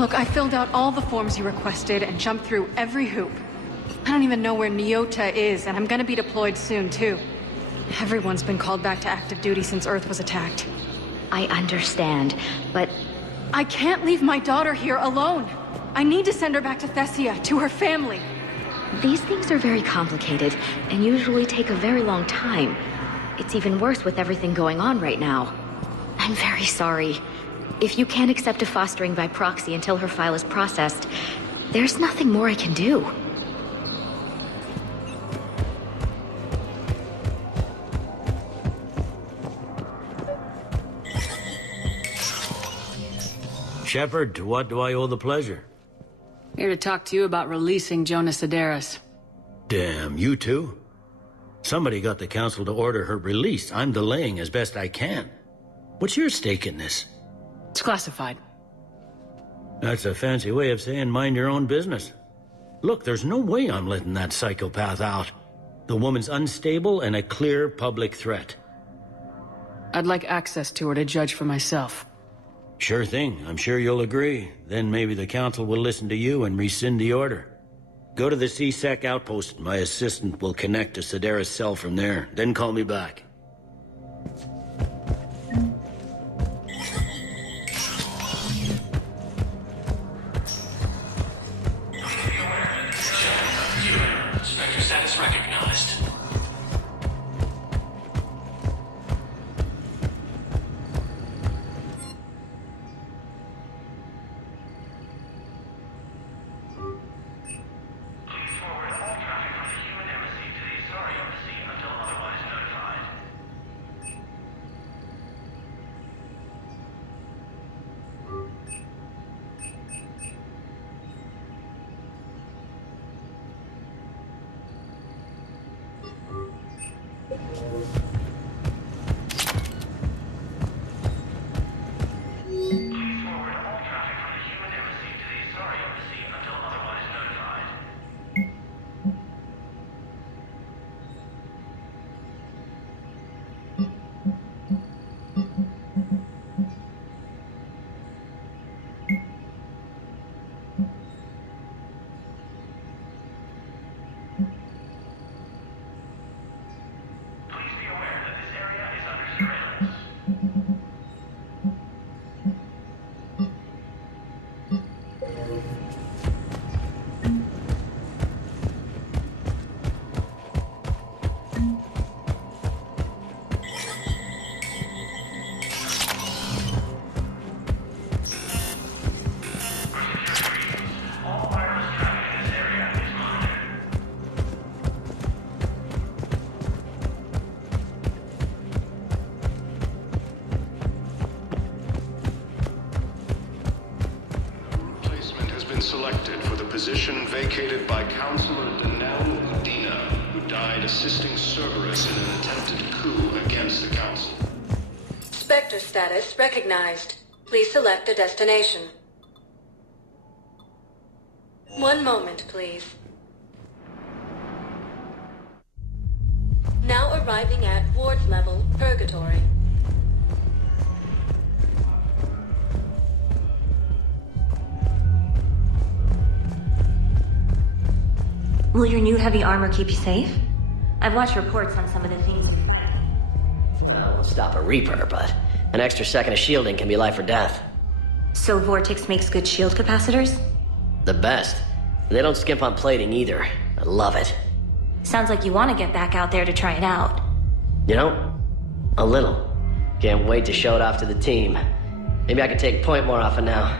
Look, I filled out all the forms you requested and jumped through every hoop. I don't even know where Nyota is, and I'm gonna be deployed soon, too. Everyone's been called back to active duty since Earth was attacked. I understand, but... I can't leave my daughter here alone! I need to send her back to Thessia, to her family! These things are very complicated, and usually take a very long time. It's even worse with everything going on right now. I'm very sorry. If you can't accept a fostering by proxy until her file is processed, there's nothing more I can do. Shepard, to what do I owe the pleasure? Here to talk to you about releasing Jonas Sederis. Damn, you too? Somebody got the council to order her release. I'm delaying as best I can. What's your stake in this? It's classified. That's a fancy way of saying mind your own business. Look, there's no way I'm letting that psychopath out. The woman's unstable and a clear public threat. I'd like access to her to judge for myself. Sure thing. I'm sure you'll agree. Then maybe the council will listen to you and rescind the order. Go to the C-Sec outpost. My assistant will connect to Sederis' cell from there. Then call me back. Spectre status recognized. Selected for the position vacated by Councilor Danelle Udina, who died assisting Cerberus in an attempted coup against the Council. Spectre status recognized. Please select a destination. One moment, please. Now arriving at Ward's level, Purgatory. Will your new heavy armor keep you safe? I've watched reports on some of the things you're fighting. Well, we'll stop a Reaper, but an extra second of shielding can be life or death. So Vortex makes good shield capacitors? The best. They don't skimp on plating either. I love it. Sounds like you want to get back out there to try it out. You know, a little. Can't wait to show it off to the team. Maybe I can take point more often now.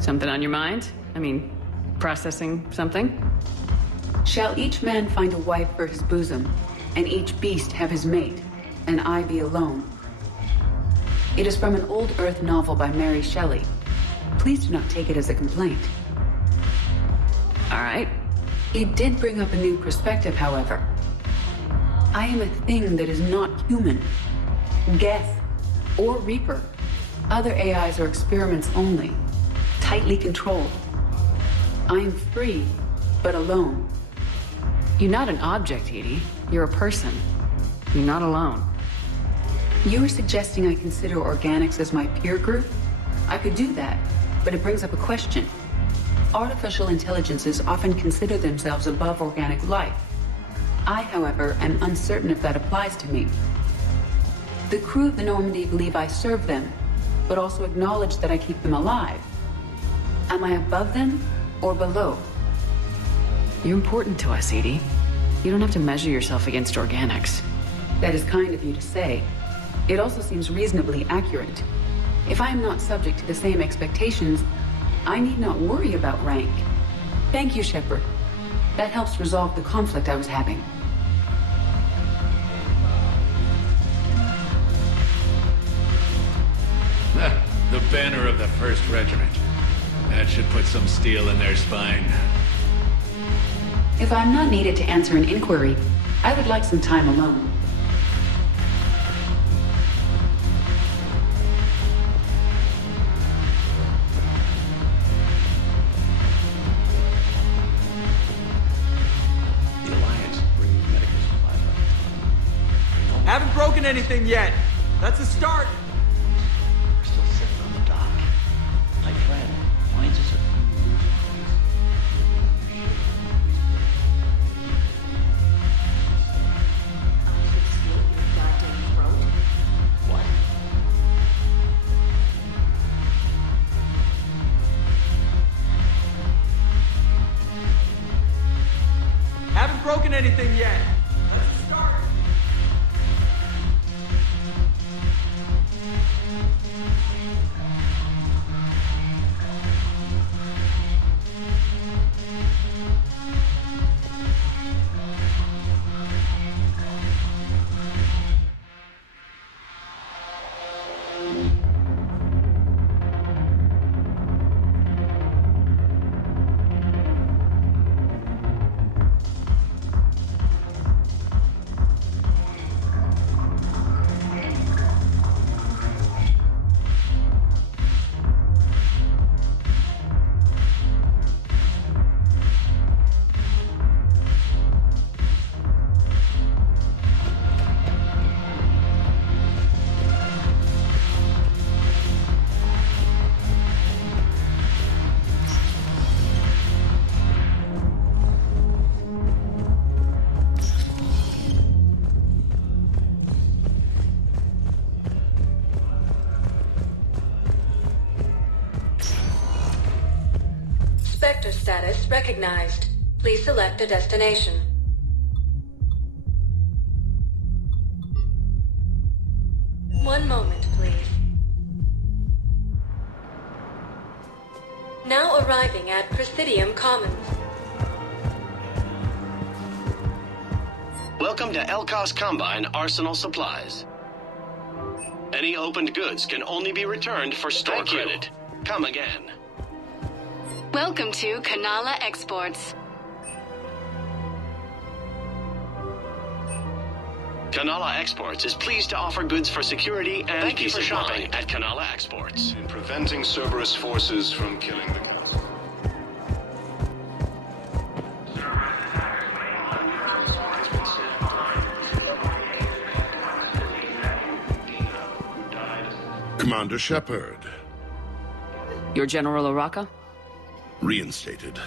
Something on your mind? I mean, processing something? Shall each man find a wife for his bosom, and each beast have his mate, and I be alone? It is from an old Earth novel by Mary Shelley. Please do not take it as a complaint. All right. It did bring up a new perspective, however. I am a thing that is not human. Geth, or Reaper. Other AIs are experiments only, tightly controlled. I am free, but alone. You're not an object, Edie. You're a person. You're not alone. You are suggesting I consider organics as my peer group? I could do that, but it brings up a question. Artificial intelligences often consider themselves above organic life. I, however, am uncertain if that applies to me. The crew of the Normandy believe I serve them, but also acknowledge that I keep them alive. Am I above them or below? You're important to us, Edie. You don't have to measure yourself against organics. That is kind of you to say. It also seems reasonably accurate. If I am not subject to the same expectations, I need not worry about rank. Thank you, Shepard. That helps resolve the conflict I was having. The banner of the 1st Regiment. That should put some steel in their spine. If I'm not needed to answer an inquiry, I would like some time alone. The Alliance brings medical supplies up. Haven't broken anything yet. That's a start. We're still sitting on the dock. My friend finds us a What? Haven't broken anything yet. That's a start. Sector status recognized. Please select a destination. One moment, please. Now arriving at Presidium Commons. Welcome to Elkos Combine Arsenal Supplies. Any opened goods can only be returned for store credit. Come again. Welcome to Kanala Exports. Kanala Exports is pleased to offer goods for security and peace of mind at Kanala Exports. In preventing Cerberus forces from killing the council. Commander Shepard. You're General Araka? Reinstated.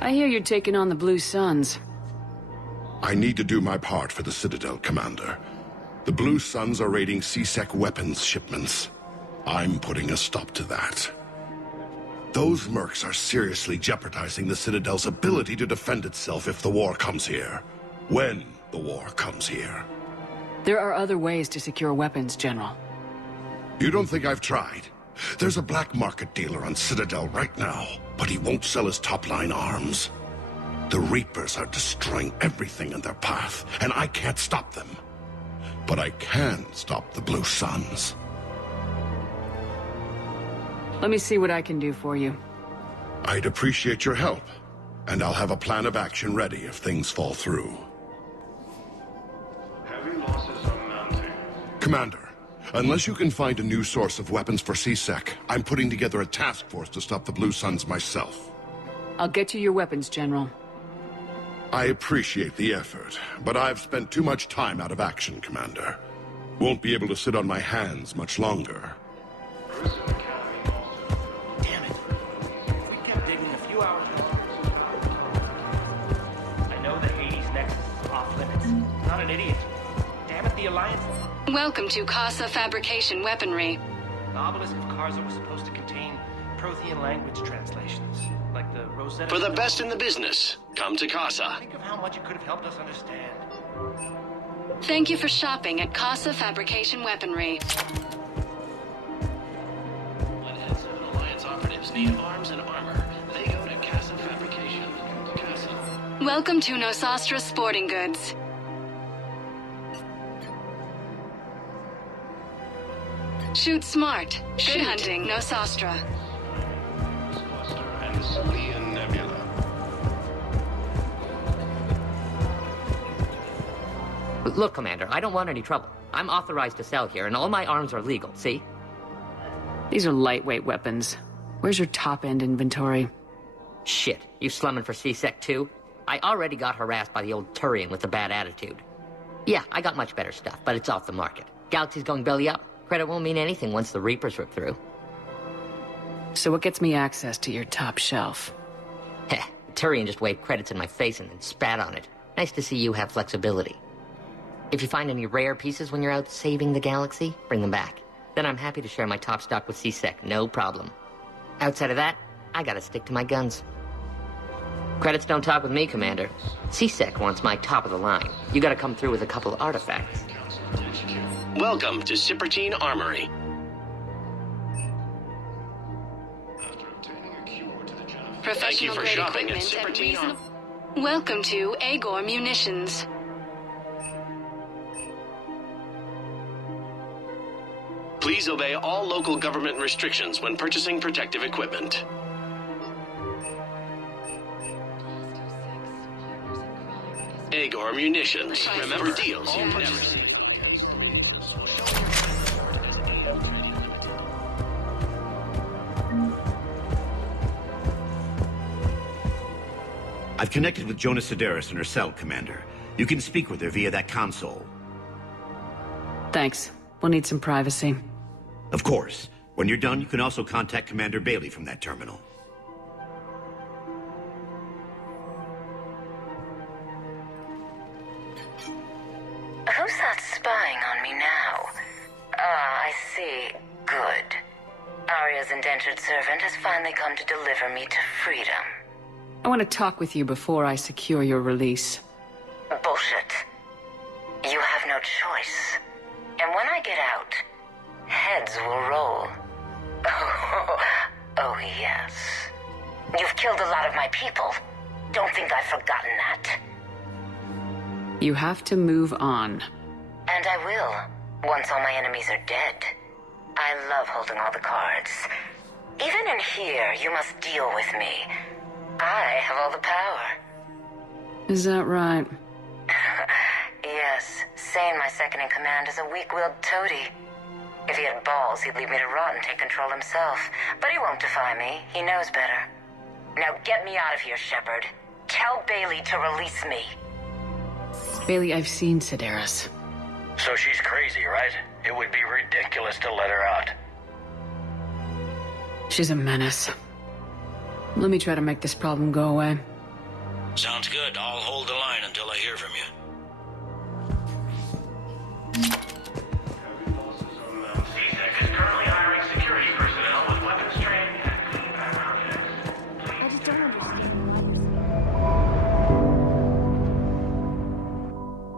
I hear you're taking on the Blue Suns. I need to do my part for the Citadel, Commander. The Blue Suns are raiding C-Sec weapons shipments. I'm putting a stop to that. Those mercs are seriously jeopardizing the Citadel's ability to defend itself if the war comes here. When the war comes here. There are other ways to secure weapons, General. You don't think I've tried? There's a black market dealer on Citadel right now, but he won't sell his top-line arms. The Reapers are destroying everything in their path, and I can't stop them. But I can stop the Blue Suns. Let me see what I can do for you. I'd appreciate your help, and I'll have a plan of action ready if things fall through. Heavy losses are mounting. Commander, unless you can find a new source of weapons for C-Sec, I'm putting together a task force to stop the Blue Suns myself. I'll get you your weapons, General. I appreciate the effort, but I've spent too much time out of action, Commander. Won't be able to sit on my hands much longer. Damn it. If we kept digging a few hours more. I know the Hades Nexus is off limits. Not an idiot. Damn it, the Alliance. Welcome to Casa Fabrication Weaponry. The obelisk of Karza was supposed to contain Prothean language translations, like the Rosetta. For the best in the business, come to Casa. Think of how much it could have helped us understand. Thank you for shopping at Casa Fabrication Weaponry. When heads of Alliance operatives need arms and armor, they go to Casa Fabrication. Casa. Welcome to Nosastra Sporting Goods. Shoot smart. Good hunting, Nosastra. And the Salian Nebula. Look, Commander, I don't want any trouble. I'm authorized to sell here, and all my arms are legal, see? These are lightweight weapons. Where's your top-end inventory? Shit, you slumming for C-Sec too? I already got harassed by the old Turian with a bad attitude. Yeah, I got much better stuff, but it's off the market. Galaxy's going belly up. Credit won't mean anything once the Reapers rip through. So what gets me access to your top shelf? Heh, Turian just waved credits in my face and then spat on it. Nice to see you have flexibility. If you find any rare pieces when you're out saving the galaxy, bring them back. Then I'm happy to share my top stock with C-Sec, no problem. Outside of that, I gotta stick to my guns. Credits don't talk with me, Commander. C-Sec wants my top of the line. You gotta come through with a couple artifacts. Welcome to Cipertine Armory. Thank you for shopping at Cipertine Armory. Welcome to Agor Munitions. Please obey all local government restrictions when purchasing protective equipment. Agor Munitions. Remember deals you never see. I've connected with Jonas Sedaris and her cell, Commander. You can speak with her via that console. Thanks. We'll need some privacy. Of course. When you're done, you can also contact Commander Bailey from that terminal. Who's that spying on me now? Ah, I see. Good. Arya's indentured servant has finally come to deliver me to freedom. I want to talk with you before I secure your release. Bullshit. You have no choice. And when I get out, heads will roll. Oh, yes. You've killed a lot of my people. Don't think I've forgotten that. You have to move on. And I will, once all my enemies are dead. I love holding all the cards. Even in here, you must deal with me. I have all the power. Is that right? Yes, Sane, my second-in-command, is a weak-willed toady. If he had balls, he'd leave me to rot and take control himself. But he won't defy me. He knows better. Now get me out of here, Shepard. Tell Bailey to release me. Bailey, I've seen Sedaris. So she's crazy, right? It would be ridiculous to let her out. She's a menace. Let me try to make this problem go away. Sounds good. I'll hold the line until I hear from you.